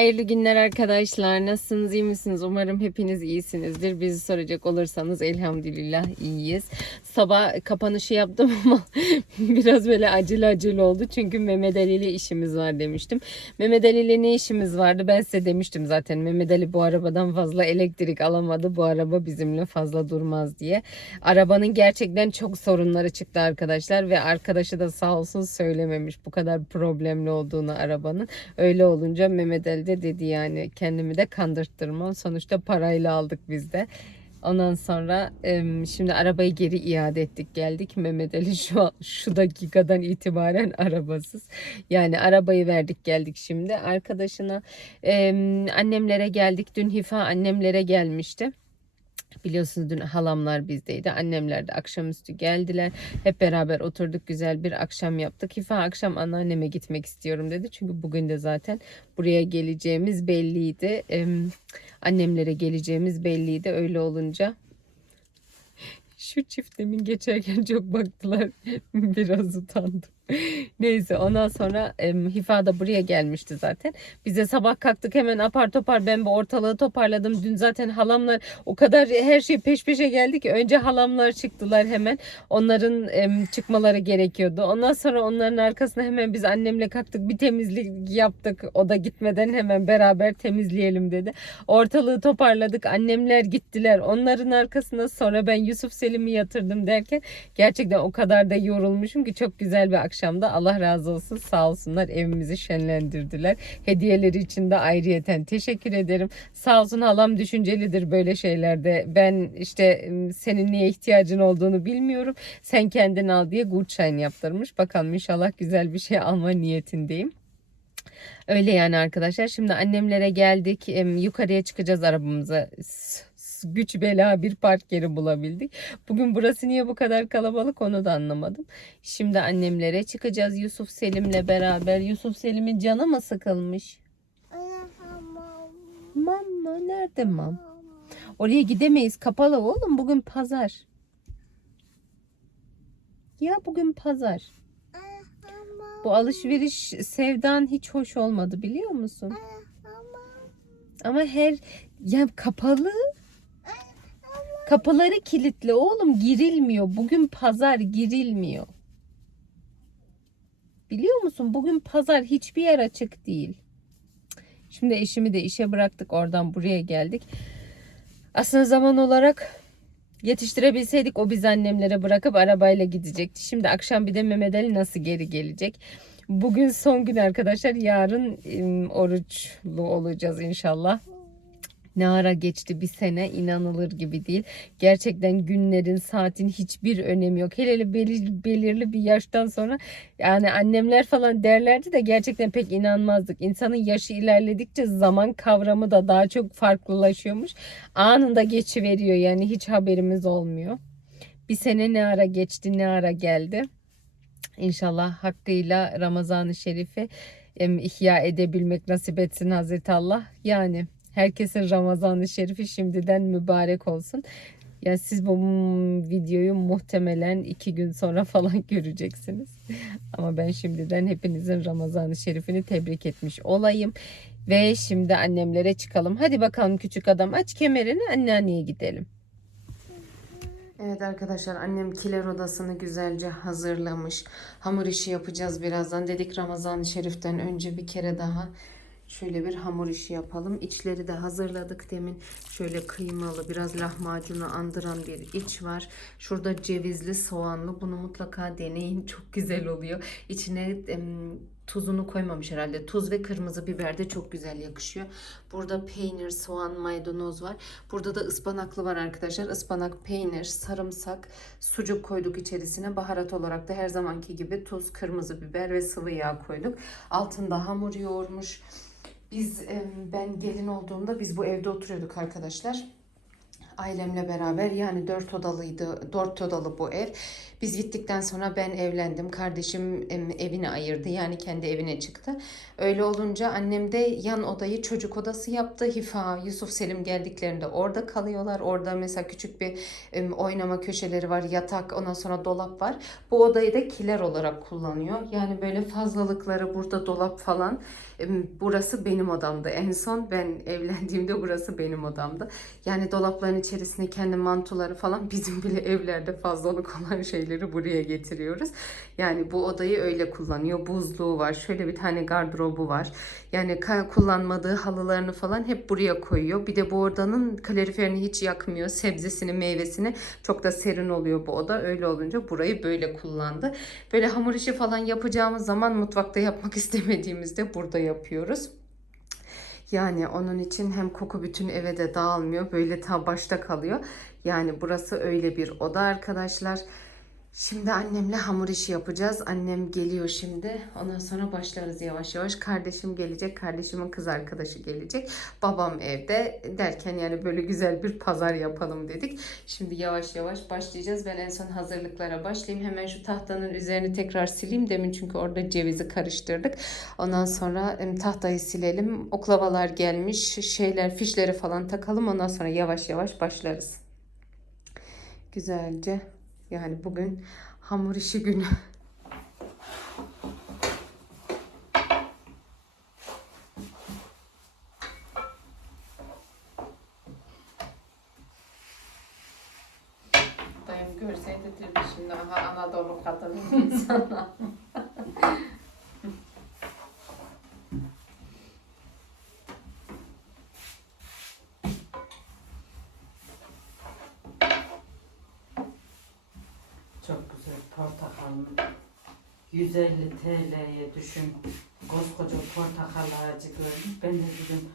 Hayırlı günler arkadaşlar. Nasılsınız? iyi misiniz? Umarım hepiniz iyisinizdir. Bizi soracak olursanız elhamdülillah iyiyiz. Sabah kapanışı yaptım ama biraz böyle acele acele oldu. Çünkü Mehmet Ali ile işimiz var demiştim. Mehmet Ali ile ne işimiz vardı? Ben size demiştim zaten. Mehmet Ali bu arabadan fazla elektrik alamadı. Bu araba bizimle fazla durmaz diye. Arabanın gerçekten çok sorunları çıktı arkadaşlar ve arkadaşı da sağ olsun söylememiş bu kadar problemli olduğunu arabanın. Öyle olunca Mehmet Ali de dedi yani kendimi de kandırttırmam. Sonuçta parayla aldık biz de. Ondan sonra şimdi arabayı geri iade ettik geldik. Mehmet Ali şu an, şu dakikadan itibaren arabasız. Yani arabayı verdik geldik şimdi. Arkadaşına em, annemlere geldik. Dün Hifa annemlere gelmişti. Biliyorsunuz dün halamlar bizdeydi. Annemler de akşamüstü geldiler. Hep beraber oturduk güzel bir akşam yaptık. Hifa akşam anneanneme gitmek istiyorum dedi. Çünkü bugün de zaten buraya geleceğimiz belliydi. Em, annemlere geleceğimiz belliydi. Öyle olunca şu çiftemin geçerken çok baktılar. Biraz utandım. Neyse ondan sonra em, Hifa da buraya gelmişti zaten. Bize sabah kalktık hemen apar topar ben bu ortalığı toparladım. Dün zaten halamlar o kadar her şey peş peşe geldi ki önce halamlar çıktılar hemen. Onların em, çıkmaları gerekiyordu. Ondan sonra onların arkasına hemen biz annemle kalktık bir temizlik yaptık. O da gitmeden hemen beraber temizleyelim dedi. Ortalığı toparladık. Annemler gittiler. Onların arkasına sonra ben Yusuf Selim'i yatırdım derken gerçekten o kadar da yorulmuşum ki çok güzel bir akşamda. Allah razı olsun. Sağ olsunlar evimizi şenlendirdiler. Hediyeleri için de ayrıyeten teşekkür ederim. Sağ olsun halam düşüncelidir böyle şeylerde. Ben işte senin niye ihtiyacın olduğunu bilmiyorum. Sen kendin al diye Gutschein yaptırmış. Bakalım inşallah güzel bir şey alma niyetindeyim. Öyle yani arkadaşlar. Şimdi annemlere geldik. Yukarıya çıkacağız arabamıza. Güç bela bir park yeri bulabildik. Bugün burası niye bu kadar kalabalık onu da anlamadım. Şimdi annemlere çıkacağız Yusuf Selim'le beraber. Yusuf Selim'in canı mı sıkılmış? Mama nerede mam? Oraya gidemeyiz kapalı oğlum bugün pazar. Ya bugün pazar. Bu alışveriş sevdan hiç hoş olmadı biliyor musun? Ama her ya kapalı. Kapıları kilitli oğlum girilmiyor. Bugün pazar girilmiyor. Biliyor musun? Bugün pazar hiçbir yer açık değil. Şimdi eşimi de işe bıraktık. Oradan buraya geldik. Aslında zaman olarak yetiştirebilseydik o biz annemlere bırakıp arabayla gidecekti. Şimdi akşam bir de Mehmet Ali nasıl geri gelecek? Bugün son gün arkadaşlar. Yarın oruçlu olacağız inşallah. Ne ara geçti bir sene inanılır gibi değil. Gerçekten günlerin, saatin hiçbir önemi yok. Hele hele belir- belirli bir yaştan sonra yani annemler falan derlerdi de gerçekten pek inanmazdık. İnsanın yaşı ilerledikçe zaman kavramı da daha çok farklılaşıyormuş. Anında geçiveriyor yani hiç haberimiz olmuyor. Bir sene ne ara geçti ne ara geldi. İnşallah hakkıyla Ramazan-ı Şerif'i ihya edebilmek nasip etsin Hazreti Allah. Yani herkesin Ramazan-ı Şerifi şimdiden mübarek olsun. Ya siz bu videoyu muhtemelen iki gün sonra falan göreceksiniz. Ama ben şimdiden hepinizin Ramazan-ı Şerifini tebrik etmiş olayım. Ve şimdi annemlere çıkalım. Hadi bakalım küçük adam aç kemerini anneanneye gidelim. Evet arkadaşlar annem kiler odasını güzelce hazırlamış. Hamur işi yapacağız birazdan. Dedik Ramazan-ı Şerif'ten önce bir kere daha şöyle bir hamur işi yapalım. İçleri de hazırladık demin. Şöyle kıymalı biraz lahmacunu andıran bir iç var. Şurada cevizli soğanlı. Bunu mutlaka deneyin. Çok güzel oluyor. İçine tuzunu koymamış herhalde. Tuz ve kırmızı biber de çok güzel yakışıyor. Burada peynir, soğan, maydanoz var. Burada da ıspanaklı var arkadaşlar. Ispanak, peynir, sarımsak, sucuk koyduk içerisine. Baharat olarak da her zamanki gibi tuz, kırmızı biber ve sıvı yağ koyduk. Altında hamur yoğurmuş. Biz ben gelin olduğumda biz bu evde oturuyorduk arkadaşlar. ailemle beraber yani dört odalıydı, dört odalı bu ev. Biz gittikten sonra ben evlendim. Kardeşim evini ayırdı yani kendi evine çıktı. Öyle olunca annem de yan odayı çocuk odası yaptı. Hifa, Yusuf Selim geldiklerinde orada kalıyorlar. Orada mesela küçük bir oynama köşeleri var, yatak, ondan sonra dolap var. Bu odayı da kiler olarak kullanıyor. Yani böyle fazlalıkları burada dolap falan. Burası benim odamdı. En son ben evlendiğimde burası benim odamdı. Yani dolapların içerisine kendi mantoları falan bizim bile evlerde fazlalık olan şeyleri buraya getiriyoruz. Yani bu odayı öyle kullanıyor. Buzluğu var. Şöyle bir tane gardırobu var. Yani kullanmadığı halılarını falan hep buraya koyuyor. Bir de bu odanın kaloriferini hiç yakmıyor. Sebzesini, meyvesini çok da serin oluyor bu oda. Öyle olunca burayı böyle kullandı. Böyle hamur işi falan yapacağımız zaman mutfakta yapmak istemediğimizde burada yapıyoruz. Yani onun için hem koku bütün eve de dağılmıyor. Böyle ta başta kalıyor. Yani burası öyle bir oda arkadaşlar. Şimdi annemle hamur işi yapacağız. Annem geliyor şimdi. Ondan sonra başlarız yavaş yavaş. Kardeşim gelecek. Kardeşimin kız arkadaşı gelecek. Babam evde derken yani böyle güzel bir pazar yapalım dedik. Şimdi yavaş yavaş başlayacağız. Ben en son hazırlıklara başlayayım. Hemen şu tahtanın üzerini tekrar sileyim. Demin çünkü orada cevizi karıştırdık. Ondan sonra tahtayı silelim. Oklavalar gelmiş. Şeyler, fişleri falan takalım. Ondan sonra yavaş yavaş başlarız. Güzelce. Yani bugün hamur işi günü. Dayım görseydi dedi şimdi aha Anadolu kadını sana. Çok güzel portakal. 150 TL'ye düşün. Koskoca portakal ağacı gördüm. Ben de dedim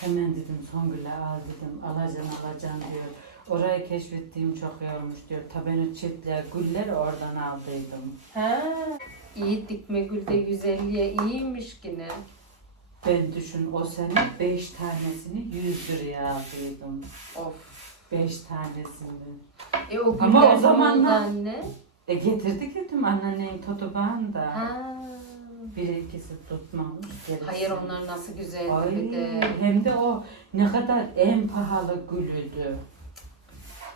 hemen dedim Songül'e al dedim. Alacaksın alacaksın diyor. Orayı keşfettiğim çok iyi olmuş diyor. Tabeni çiftliğe güller oradan aldıydım. Ha, iyi dikme gülde 150'ye iyiymiş yine. Ben düşün o sene 5 tanesini 100 liraya aldıydım. Of. 5 tanesini. E o Ama o ne zamanlar- oldu anne. E getirdik dedim anneannenin totobağında. Ha. Bir ikisi tutmamış. gerisi- Hayır onlar nasıl güzeldi Ay, bir de. hem de o ne kadar en pahalı gülüydü.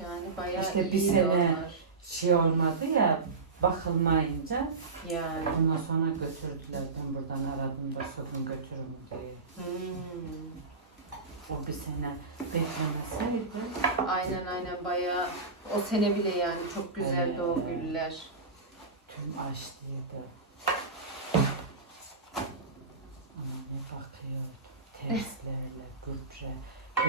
Yani bayağı İşte bir iyi sene- onlar. Şey olmadı ya bakılmayınca Yani. ondan sonra götürdüler. Ben buradan aradım da sordum götürün diye. Hmm. O bir sene beklemeseydi Aynen aynen bayağı o sene bile yani çok güzeldi o Evet. güller. tüm açlıydı. Ama ne bakıyor terslerle gübre.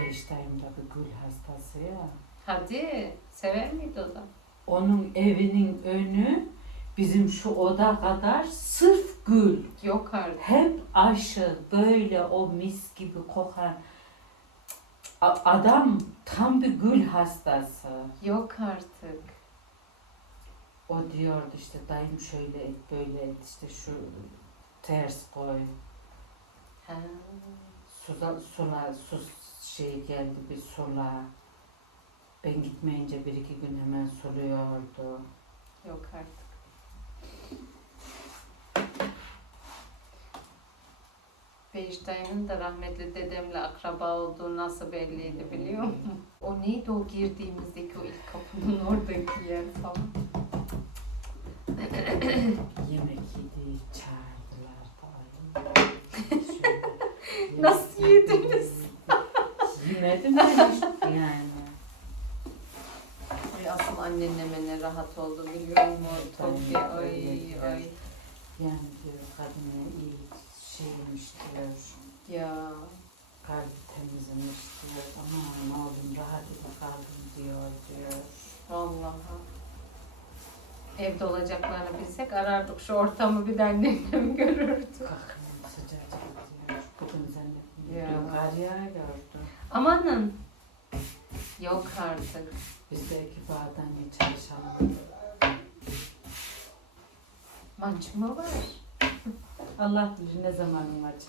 Beştayım da bir gül hastası ya. Hadi sever miydi o da? Onun evinin önü bizim şu oda kadar sırf gül. Yok artık. Hep aşı böyle o mis gibi kokan A- adam tam bir gül hastası. Yok artık. O diyordu işte dayım şöyle et böyle et işte şu ters koy. Ha. Suda, sula, su şey geldi bir sula. Ben gitmeyince bir iki gün hemen suluyordu. Yok artık. Beyştay'ın da rahmetli dedemle akraba olduğu nasıl belliydi biliyor musun? O neydi o girdiğimizdeki o ilk kapının oradaki yer falan. Yemek yedi, çağırdılar. Şöyle- Nasıl yediniz? Yemedim yani. Ay asıl annenleme ne rahat oldu biliyor musun? Aynen, ay ay. Yani diyor kadına iyi şeymiş diyor. Ya Kalbi temizlemiş diyor. Aman oğlum rahat edip kaldım diyor diyor. vallahi. Evde olacaklarını bilsek arardık şu ortamı bir de annemle görürdük. Kalkın sıcacık diyor. Bugün zannettim. Ya. Dün kar yağıyordu. Amanın. Yok artık. Biz de ekip ağdan iyi çalışalım. Maç mı var? Allah bilir ne zamanım var.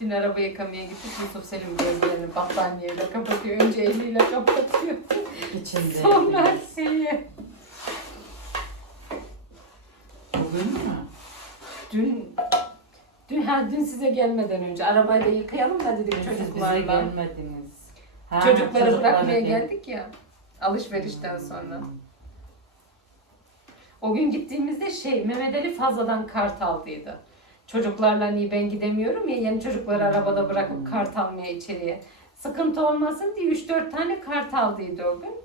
Dün araba yıkamaya gittik. Yusuf Selim gözlerini battaniyeyle kapatıyor. Önce eliyle kapatıyor. İçinde. Sonra şeyi. Bugün mü? Dün Dün, ha, dün size gelmeden önce arabayı da yıkayalım da dedik Siz bize gelmediniz. Ha, Çocukları bırakmaya gel- geldik ya. Alışverişten sonra. O gün gittiğimizde şey Mehmet Ali fazladan kart aldıydı. Çocuklarla niye ben gidemiyorum ya yeni çocukları arabada bırakıp kart almaya içeriye. Sıkıntı olmasın diye 3-4 tane kart aldıydı o gün.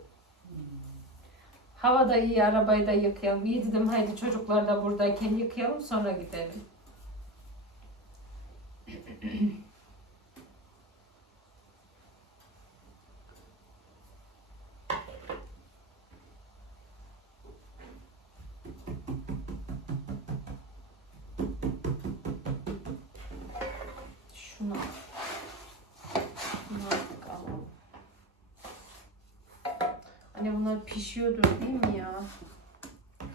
Hava da iyi, arabayı da yıkayalım. İyi dedim haydi çocuklar da buradayken yıkayalım sonra gidelim. Şunu Şunu artık alalım. Anne bunlar pişiyordur değil mi ya?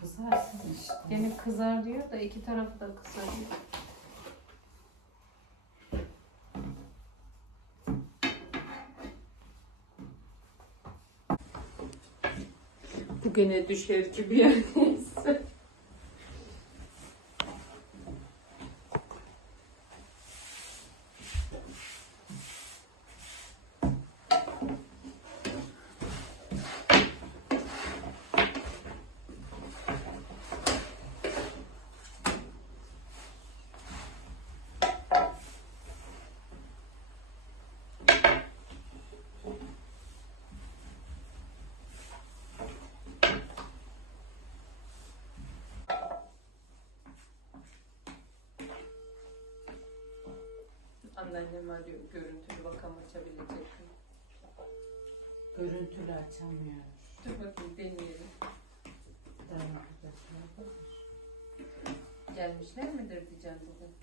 Kızarsın işte. Gene kızar diyor da iki tarafı da kızarıyor. Bu gene düşer gibi yerdeyiz. Anneannem arıyor görüntülü bakalım açabilecek mi? Görüntülü açamıyor. Dur bakayım deneyelim. Arkadaşlar. Gelmişler midir diyeceğim bugün.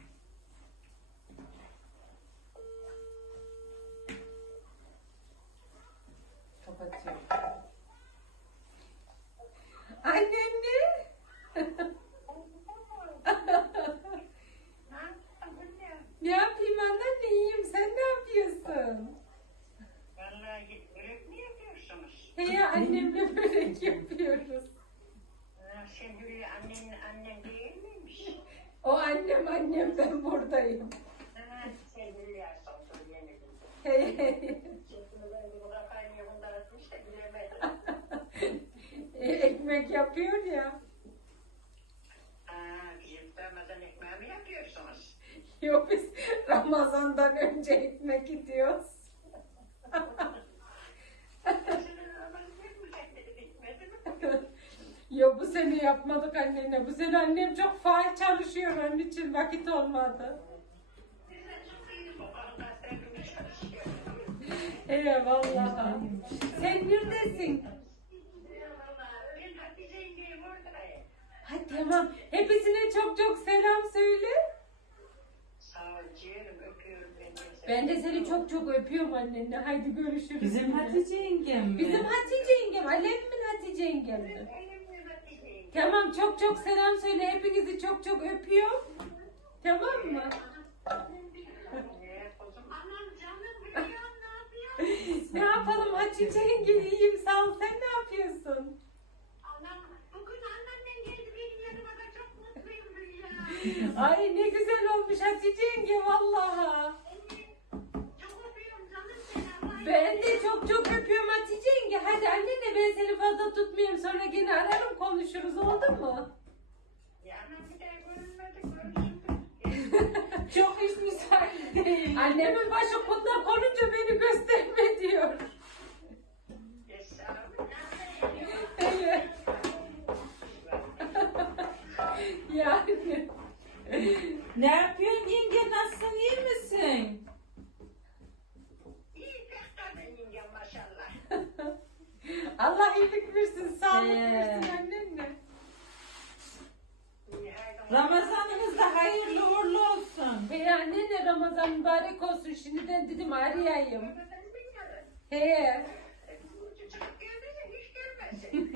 Kapatıyorum. Anneanne. ne yapayım anneanne iyiyim sen ne yapıyorsun? Vallahi börek mi yapıyorsunuz? He ya annemle börek yapıyoruz. Ha, Sen Hülya annen, annen değil miymiş? O annem annem ben buradayım. Sen Hülya sordun yemedim. Hey hey. Şimdi ben bunu kafayı bundan atmış da bilemedim. E, Ekmek yapıyor ya. Aa, bizim Ramazan ekmeği mi yapıyorsunuz? Yok biz Ramazan'dan önce ekmek gidiyoruz. Senin Ramazan ekmeği bitmedi mi? Yok bu sene yapmadık annene. Bu sene annem çok faal çalışıyor. Onun için vakit olmadı. Evet vallahi. Sen neredesin? Hadi tamam. Hepsine çok çok selam söyle. Sağ ol ciğerim öpüyorum ben de seni. Ben de seni çok çok öpüyorum annenle. Haydi görüşürüz. Bizim Hatice yengem mi? Bizim Hatice yengem. Alevmin Hatice yengem mi? Tamam çok çok selam söyle. Hepinizi çok çok öpüyorum. Tamam mı? Ne yapalım Hatice yengem iyiyim sağ ol. Sen ne yapıyorsun? Bugün anneannen geldi benim yanıma çok mutluyum Hülya. Ay ne güzel olmuş Hatice yenge vallahi. Çok öpüyorum canım seni. Allah Ben de çok çok öpüyorum Hatice yenge. Hadi annenle ben seni fazla tutmayayım. Sonra yine ararım konuşuruz oldu mu? Çok hiç müsait değil. Annemin başı kunda konunca beni gösterme diyor. Evet. yani. Ne yapıyorsun yenge? Nasılsın? iyi misin? İyi pek tabii yengem maşallah. Allah iyilik versin, sağlık Ee. versin annenle. Ramazanınız da hayırlı uğurlu olsun. Hey annenle Ramazan mübarek olsun. Şimdiden dedim arayayım. He. Çocuk gelmesin hiç gelmesin.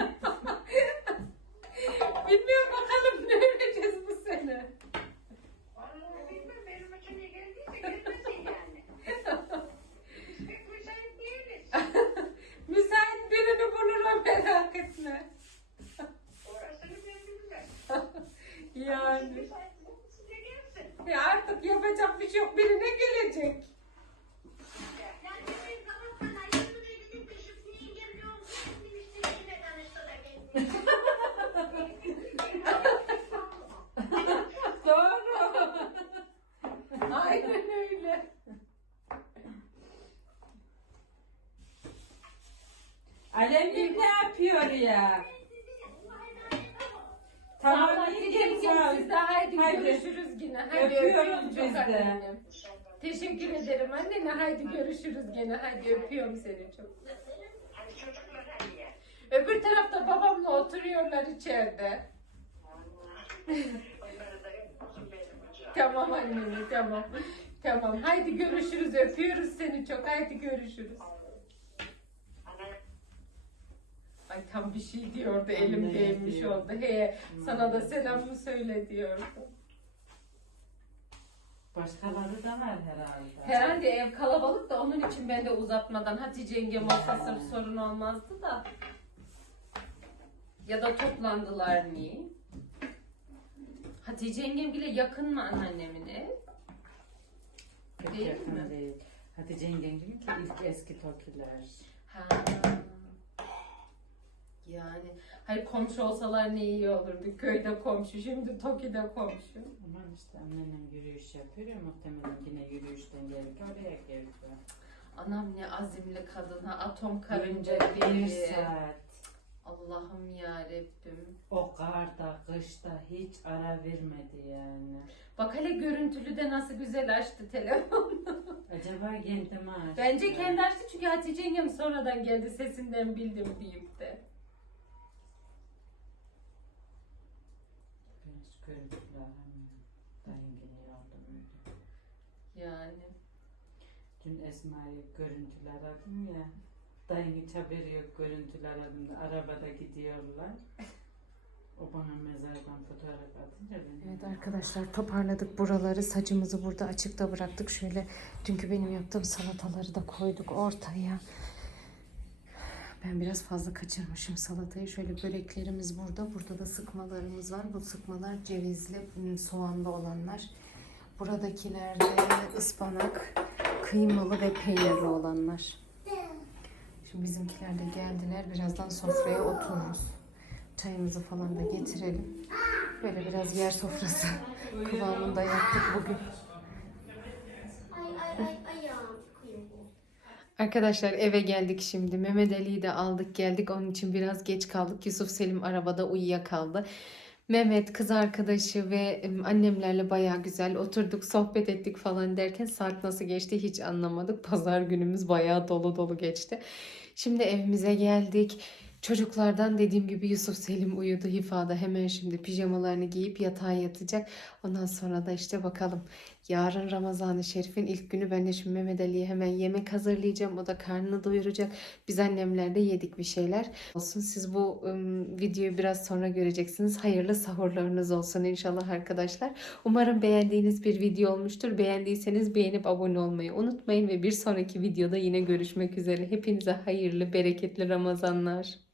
Bilmiyorum bakalım ne vereceğiz bu sene. Vallahi bilmem benim için iyi geldiyse gelmesin. yapacak bir şey yok. Birine gelecek. Yani bir zaman sana yüzünü gidip de şu yengem ne oldu? Şimdi işte yine tanıştı da gitti. Doğru. Aynen öyle. Alemlik ne yapıyor ya? Tamam yiyeceğim sağ ol. Siz de haydi, Haydi. görüşürüz yine. Hadi Öpüyorum öpüyorum biz çok de. annem. Teşekkür ederim annene. Haydi görüşürüz gene. Hadi öpüyorum seni çok. Hani çocuklar hani ya. Öbür tarafta babamla oturuyorlar içeride. Tamam annem tamam. Tamam. Haydi görüşürüz. Öpüyoruz seni çok. Haydi görüşürüz. Ay tam bir şey diyordu. Elim değmiş oldu. He, sana da selamımı söyle diyordu. Başkaları da var herhalde. Herhalde ev kalabalık da onun için ben de uzatmadan Hatice yengem olsa sırf sorun olmazdı da. Ya da toplandılar niye? Hatice yengem bile yakın mı anneannemin ev? Pek Değil yakın mi? değil. Hatice yengem gibi ki ilk eski tokiler. Ha. Yani hayır komşu olsalar ne iyi olurdu. Köyde komşu, şimdi Toki'de komşu. Aman işte anneannem yürüyüş yapıyor ya muhtemelen yine yürüyüşten gelip oraya geldi. Anam ne azimli kadın ha atom karınca bir gibi. saat Allah'ım ya Rabbim. o karda kışta hiç ara vermedi yani. Bak hele görüntülü de nasıl güzel açtı telefon. Acaba kendime açtı. Bence kendi açtı çünkü Hatice yengem sonradan geldi sesinden bildim deyip de. Biraz görüntüler hani dayım yine yardım öyle. Yani. Dün Esma'yı görüntüler aradım ya. Dayım hiç haberi yok görüntüler aradım da arabada gidiyorlar. O bana mezardan fotoğraf atınca ben Evet arkadaşlar toparladık buraları. Saçımızı burada açıkta bıraktık. Şöyle dünkü benim yaptığım salataları da koyduk ortaya. Ben biraz fazla kaçırmışım salatayı. Şöyle böreklerimiz burada. Burada da sıkmalarımız var. Bu sıkmalar cevizli, ım, soğanlı olanlar. Buradakiler de ıspanak, kıymalı ve peynirli olanlar. Şimdi bizimkiler de geldiler. Birazdan sofraya otururuz. Çayımızı falan da getirelim. Böyle biraz yer sofrası kıvamında yaptık bugün. Arkadaşlar eve geldik şimdi. Mehmet Ali'yi de aldık geldik. Onun için biraz geç kaldık. Yusuf Selim arabada uyuyakaldı. Mehmet kız arkadaşı ve em, annemlerle baya güzel oturduk sohbet ettik falan derken saat nasıl geçti hiç anlamadık. Pazar günümüz baya dolu dolu geçti. Şimdi evimize geldik. Çocuklardan dediğim gibi Yusuf Selim uyudu hifada. Hemen şimdi pijamalarını giyip yatağa yatacak. Ondan sonra da işte bakalım. Yarın Ramazan-ı Şerif'in ilk günü ben de şimdi Mehmet Ali'ye hemen yemek hazırlayacağım. O da karnını doyuracak. Biz annemler de yedik bir şeyler. Olsun siz bu ım, videoyu biraz sonra göreceksiniz. Hayırlı sahurlarınız olsun inşallah arkadaşlar. Umarım beğendiğiniz bir video olmuştur. Beğendiyseniz beğenip abone olmayı unutmayın ve bir sonraki videoda yine görüşmek üzere. Hepinize hayırlı, bereketli Ramazanlar.